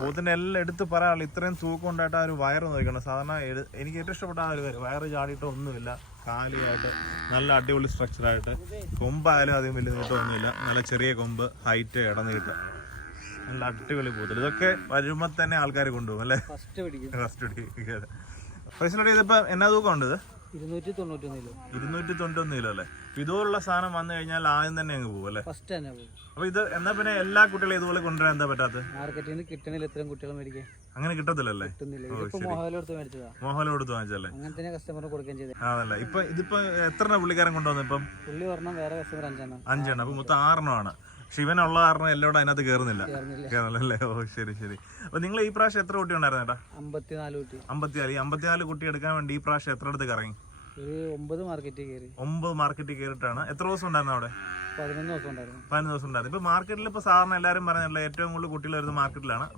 പോത്തിന്റെ എല്ലാം എടുത്ത് പറയാനുള്ള ഇത്രയും തൂക്കം ഉണ്ടായിട്ട് ആ ഒരു വയറ് നോക്കണം. സാധാരണ എനിക്ക് ഏറ്റവും ഇഷ്ടപ്പെട്ട ആ ഒരു വയറ് ചാടിയിട്ട് ഒന്നുമില്ല, കാലിയായിട്ട് നല്ല അടിപൊളി സ്ട്രക്ചറായിട്ട്. കൊമ്പായാലും അധികം വലിയ നീട്ടമൊന്നുമില്ല, നല്ല ചെറിയ കൊമ്പ്, ഹൈറ്റ്, ഇടനീട്ട്, നല്ല അടിപൊളി പോത്തില്ല. ഇതൊക്കെ വരുമ്പോൾ തന്നെ ആൾക്കാർ കൊണ്ടുപോകും അല്ലേ? ഫസ്റ്റ് പിടിക്കും. പൈസ ഇതിപ്പോ എന്നാ തൂക്കം ഉണ്ട്? ഇത് 291 കിലോ അല്ലേ? ഇതുപോലുള്ള സാധനം വന്നു കഴിഞ്ഞാൽ ആദ്യം തന്നെ അങ്ങ് പോകും അല്ലേ? അപ്പൊ ഇത് എന്നാ പിന്നെ എല്ലാ കുട്ടികളും ഇതുപോലെ കൊണ്ടുവരാൻ എന്താ പറ്റാത്തത്? മാർക്കറ്റിൽ നിന്ന് കിട്ടണില്ല, ഇത്രയും കുട്ടികളെ മേടിക്കാൻ അങ്ങനെ കിട്ടത്തില്ലല്ലേ? മോഹൻലാൽ കൊടുത്ത് വാങ്ങിച്ചല്ലേ? അങ്ങനെ കസ്റ്റമറിന് കൊടുക്കാൻ ചെയ്തത് അതല്ലേ. ഇതിപ്പോ എത്ര പുള്ളിക്കാരൻ കൊണ്ടുവന്നു? ഇപ്പം പുള്ളി പറഞ്ഞ വേറെ കസ്റ്റമർ 5 അപ്പൊ മൊത്തം 6 പക്ഷെ ഇവനുള്ള കാരണം എല്ലാവരും അതിനകത്ത് കയറുന്നില്ല അല്ലേ? ഓ ശരി. അപ്പൊ നിങ്ങൾ ഈ പ്രാവശ്യം എത്ര കുട്ടി ഉണ്ടായിരുന്നു ചേട്ടാ? 54 കുട്ടി എടുക്കാൻ വേണ്ടി ഈ പ്രാവശ്യം എത്ര അടുത്ത് കറങ്ങി? 9 മാർക്കറ്റിൽ കയറി. 9 മാർക്കറ്റിൽ കയറിയിട്ടാണ്. എത്ര ദിവസം ഉണ്ടായിരുന്നു അവിടെ? 11 ദിവസം ഉണ്ടായിരുന്നു. ഇപ്പൊ മാർക്കറ്റിൽ ഇപ്പൊ സാധാരണ എല്ലാവരും പറഞ്ഞല്ലോ ഏറ്റവും കൂടുതൽ കുട്ടികൾ വരുന്നത് മാർക്കറ്റിലാണ്.